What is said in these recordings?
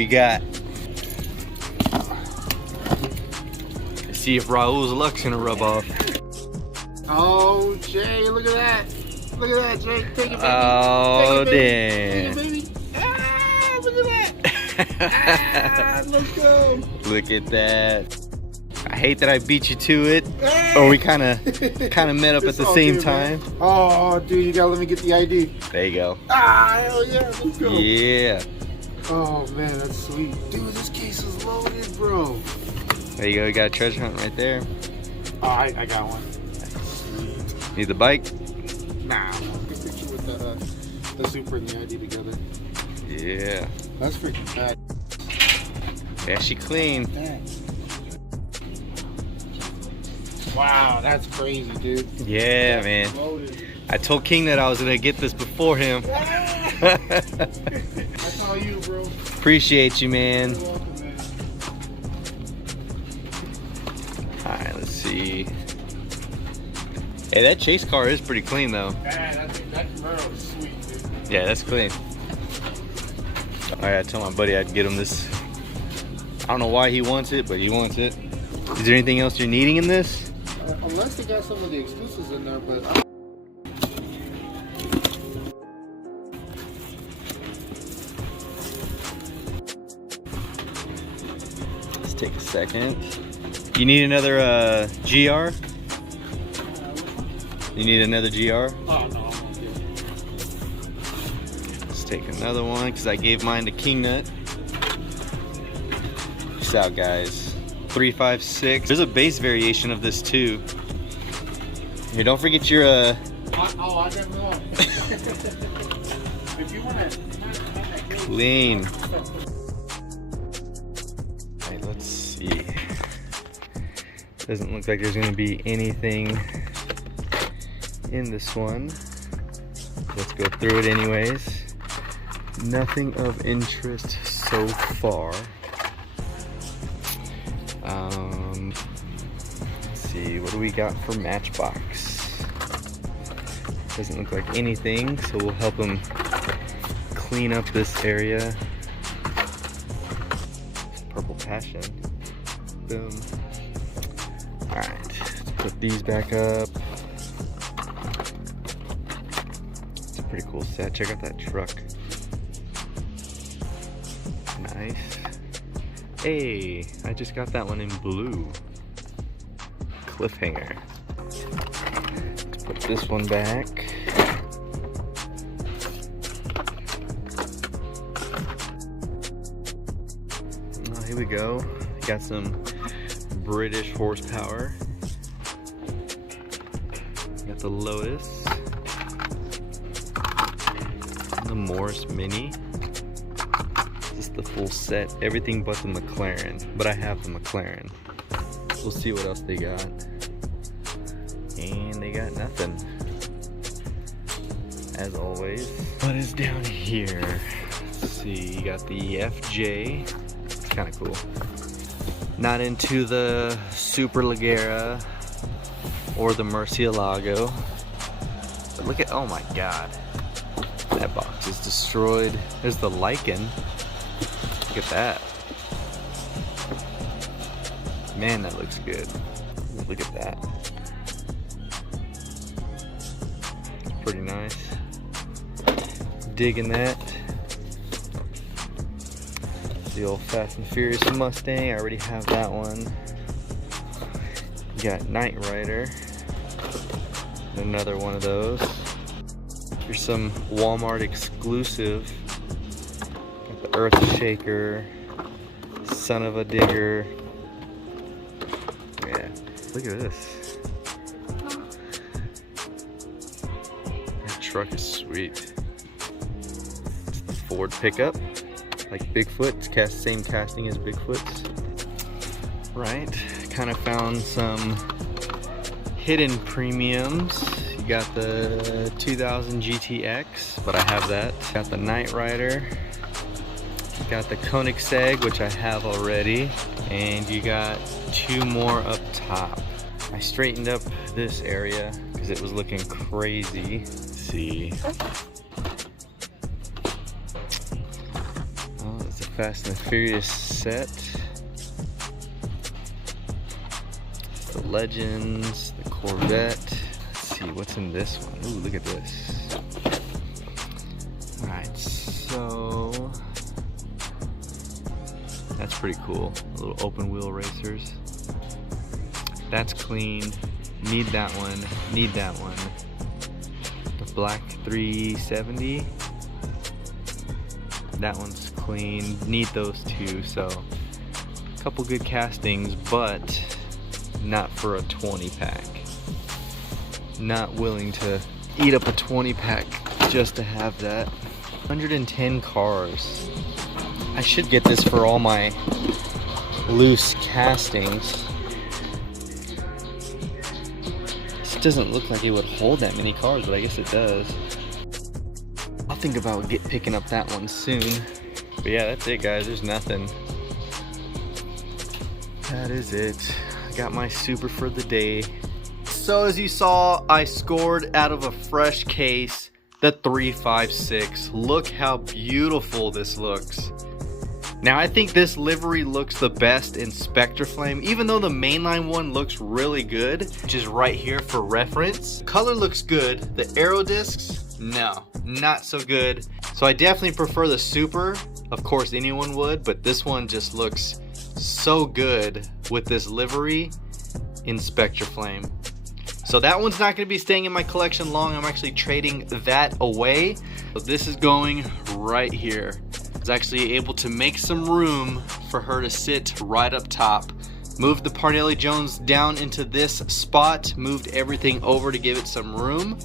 we got? Let's see if Raul's luck's gonna rub off. Oh, Jay, look at that. Look at that, Jay. Take it, baby. Oh, Take it, damn. baby. Ah, look at that. Let's go. Look at that. I hate that I beat you to it. Or we kind of met up at the same time. Man. Oh, dude, you gotta let me get the ID. There you go. Ah, hell yeah, let's go. Yeah. Oh man, that's sweet. Dude, this case is loaded, bro. There you go. You got a treasure hunt right there. Oh, I got one. Sweet. Need the bike? Nah, I'm gonna picture with the Super and the ID together. Yeah. That's freaking bad. Yeah, she clean. Wow, that's crazy, dude. Yeah, man. Loaded. I told King that I was gonna get this before him. That's all you, bro. Appreciate you, man. You're welcome, man. All right, let's see. Hey, that chase car is pretty clean, though. Man, that Camaro is sweet, dude. Yeah, that's clean. All right, I told my buddy I'd get him this. I don't know why he wants it, but he wants it. Is there anything else you're needing in this? Unless they got some of the exclusives in there, but Let's take a second. You need another GR? You need another GR? oh no, I'm okay. Let's take another one because I gave mine to King Nut. Peace out, guys. 356. There's a base variation of this too. Here, don't forget your Oh, I definitely want. If you want to clean. Alright, let's see. Doesn't look like there's gonna be anything in this one. Let's go through it anyways. Nothing of interest so far. Let's see, what do we got for Matchbox? Doesn't look like anything, so we'll help him clean up this area. Purple Passion. Boom. Alright, let's put these back up. It's a pretty cool set. Check out that truck. Nice. Hey, I just got that one in blue. Cliffhanger. Let's put this one back. Oh, here we go. Got some British horsepower. Got the Lotus. The Morris Mini. This is the full set. Everything but the McLaren. But I have the McLaren. We'll see what else they got. And they got nothing. As always. What is down here? Let's see. You got the FJ. It's kind of cool. Not into the Super Leggera or the Murcielago. But look at, oh my god. That box is destroyed. There's the Lycan. Look at that. Man, that looks good. Look at that. It's pretty nice. Digging that. The old Fast and Furious Mustang. I already have that one. You got Knight Rider. Another one of those. Here's some Walmart exclusive. Got the Earth Shaker. Son of a Digger. Yeah. Look at this. That truck is sweet. It's the Ford pickup. Like Bigfoot. It's same casting as Bigfoot's. Right. Kind of found some hidden premiums. You got the 2000 GTX, but I have that. Got the Knight Rider. Got the Koenigsegg, which I have already. And you got two more up top. I straightened up this area because it was looking crazy. Let's see. Oh, it's a Fast and Furious set. The Legends, the Corvette. Let's see what's in this one. Ooh, look at this. Alright, so that's pretty cool. Little open wheel racers. That's clean. Need that one. Need that one. The black 370. That one's clean. Need those two. So a couple good castings, but not for a 20 pack. Not willing to eat up a 20 pack just to have that. 110 cars. I should get this for all my loose castings. This doesn't look like it would hold that many cars, but I guess it does. I'll think about picking up that one soon. But yeah, that's it, guys. There's nothing. That is it. I got my super for the day. So as you saw, I scored out of a fresh case the 356. Look how beautiful this looks. Now I think this livery looks the best in Spectre Flame, even though the mainline one looks really good, which is right here for reference. Color looks good. The aero discs, no, not so good. So I definitely prefer the super. Of course anyone would, but this one just looks so good with this livery in Spectre Flame. So that one's not going to be staying in my collection long. I'm actually trading that away. So this is going right here. I was actually able to make some room for her to sit right up top. Moved the Parnelli Jones down into this spot. Moved everything over to give it some room.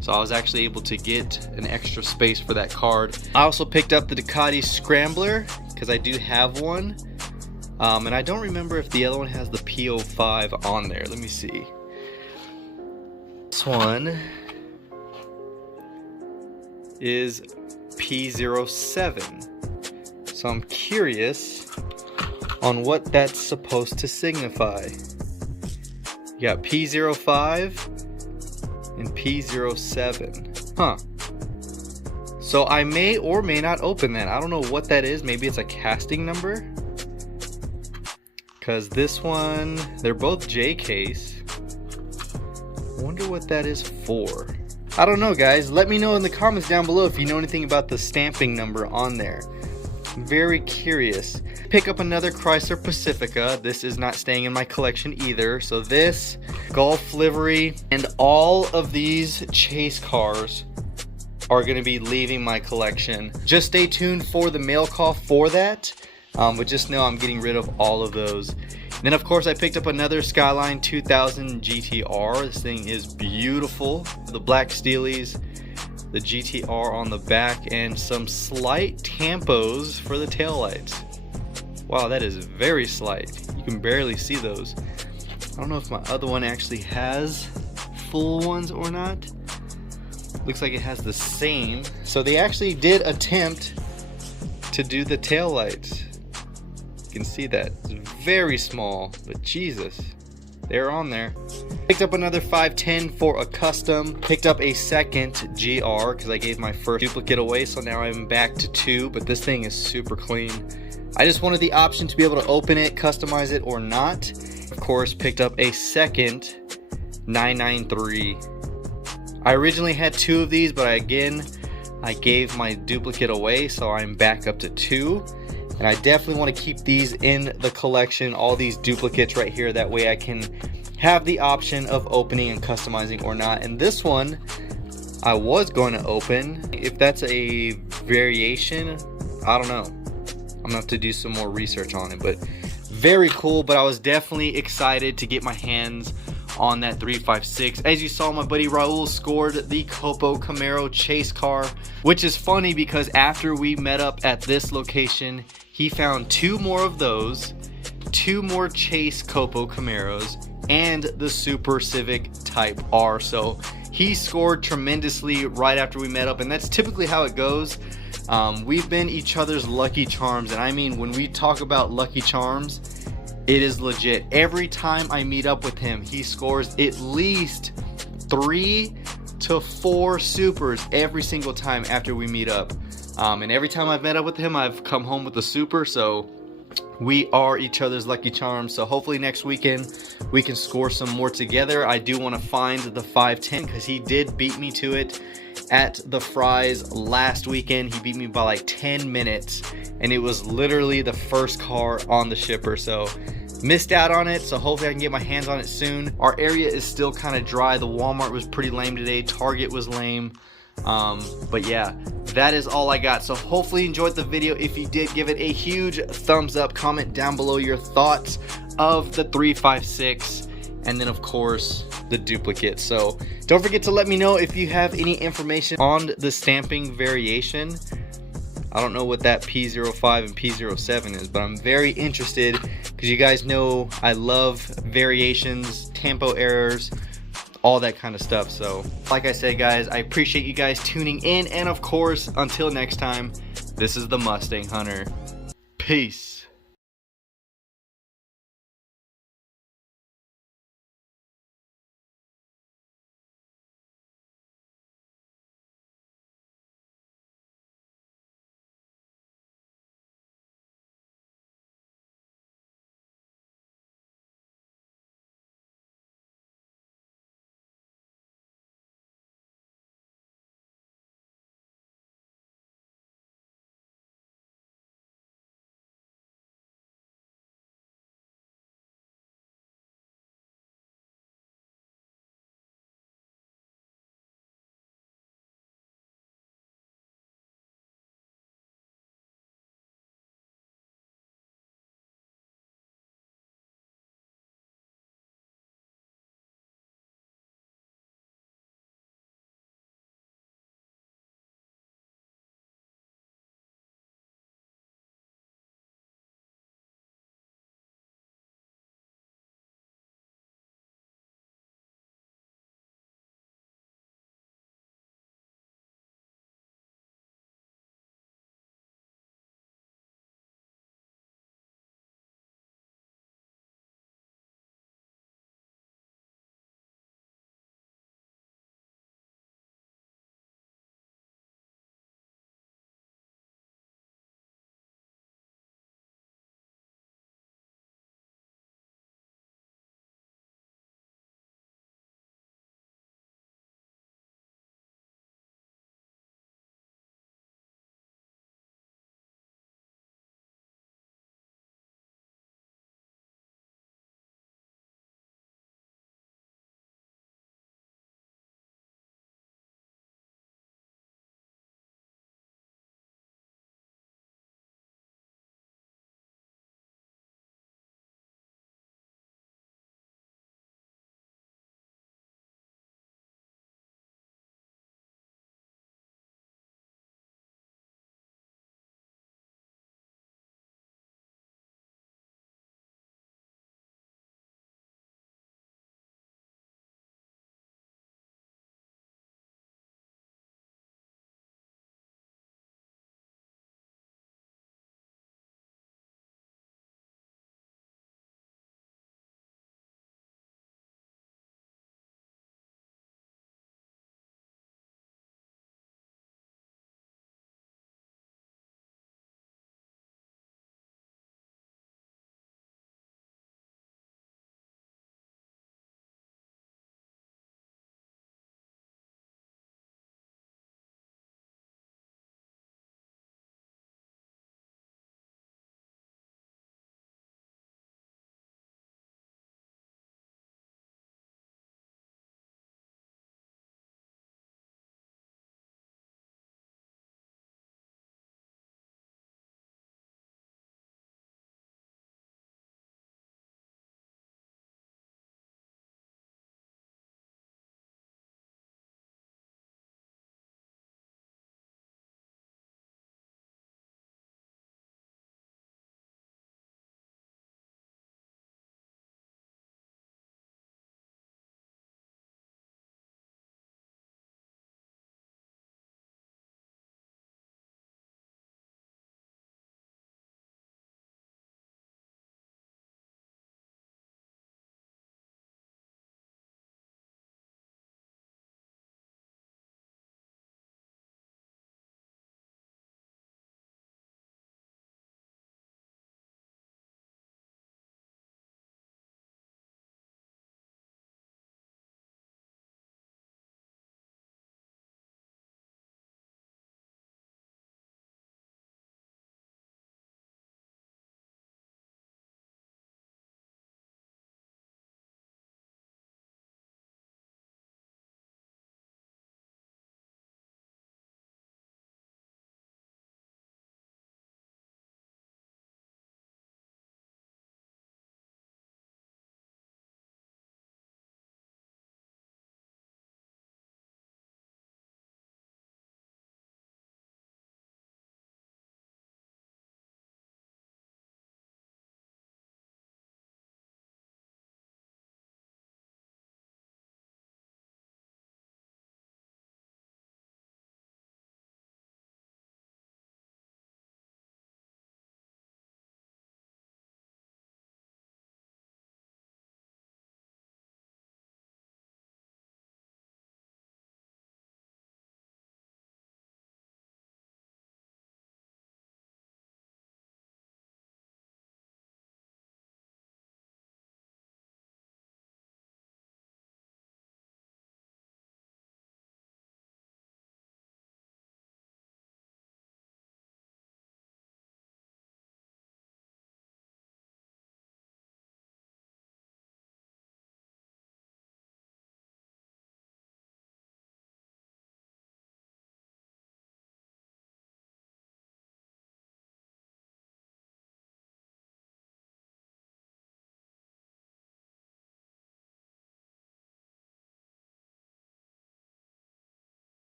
So I was actually able to get an extra space for that card. I also picked up the Ducati Scrambler because I do have one. And I don't remember if the other one has the P05 on there. Let me see. This one is P07. So I'm curious on what that's supposed to signify. You got P05 and P07. Huh. So I may or may not open that. I don't know what that is. Maybe it's a casting number. Because this one, they're both J case. Wonder what that is for. I don't know, guys. Let me know in the comments down below if you know anything about the stamping number on there. I'm very curious. Pick up another Chrysler Pacifica. This is not staying in my collection either. So this, Golf livery, and all of these chase cars are going to be leaving my collection. Just stay tuned for the mail call for that. But just know I'm getting rid of all of those. Then of course I picked up another Skyline 2000 GTR. This thing is beautiful. The black steelies, the GTR on the back, and some slight tampos for the taillights. Wow, that is very slight. You can barely see those. I don't know if my other one actually has full ones or not. Looks like it has the same. So they actually did attempt to do the taillights. You can see that. It's very small, but Jesus, they're on there. Picked up another 510 for a custom. Picked up a second GR because I gave my first duplicate away, so now I'm back to 2, but this thing is super clean. I just wanted the option to be able to open it, customize it, or not. Of course, picked up a second 993. I originally had 2 of these, but I gave my duplicate away, so I'm back up to 2. And I definitely want to keep these in the collection, all these duplicates right here. That way I can have the option of opening and customizing or not. And this one, I was going to open. If that's a variation, I don't know. I'm going to have to do some more research on it. But very cool. But I was definitely excited to get my hands on that 356. As you saw, my buddy Raul scored the Copo Camaro chase car, which is funny because after we met up at this location, he found 2 more of those, 2 more chase Copo Camaros, and the Super Civic Type R. So he scored tremendously right after we met up, and that's typically how it goes. We've been each other's lucky charms, and I mean, when we talk about lucky charms, it is legit. Every time I meet up with him, he scores at least 3 to 4 supers every single time after we meet up. And every time I've met up with him, I've come home with a super, so we are each other's lucky charms. So hopefully next weekend we can score some more together. I do want to find the 510 because he did beat me to it at the Fry's last weekend. He beat me by like 10 minutes, and it was literally the first car on the shipper. So missed out on it, so hopefully I can get my hands on it soon. Our area is still kind of dry. The Walmart was pretty lame today. Target was lame. But yeah, that is all I got. So hopefully you enjoyed the video. If you did, give it a huge thumbs up. Comment down below your thoughts of the 356, and then of course the duplicate. So don't forget to let me know if you have any information on the stamping variation. I don't know what that P05 and P07 is, but I'm very interested because you guys know I love variations, tempo errors, all that kind of stuff. So like I said, guys, I appreciate you guys tuning in, and of course, until next time, this is the Mustang Hunter. Peace.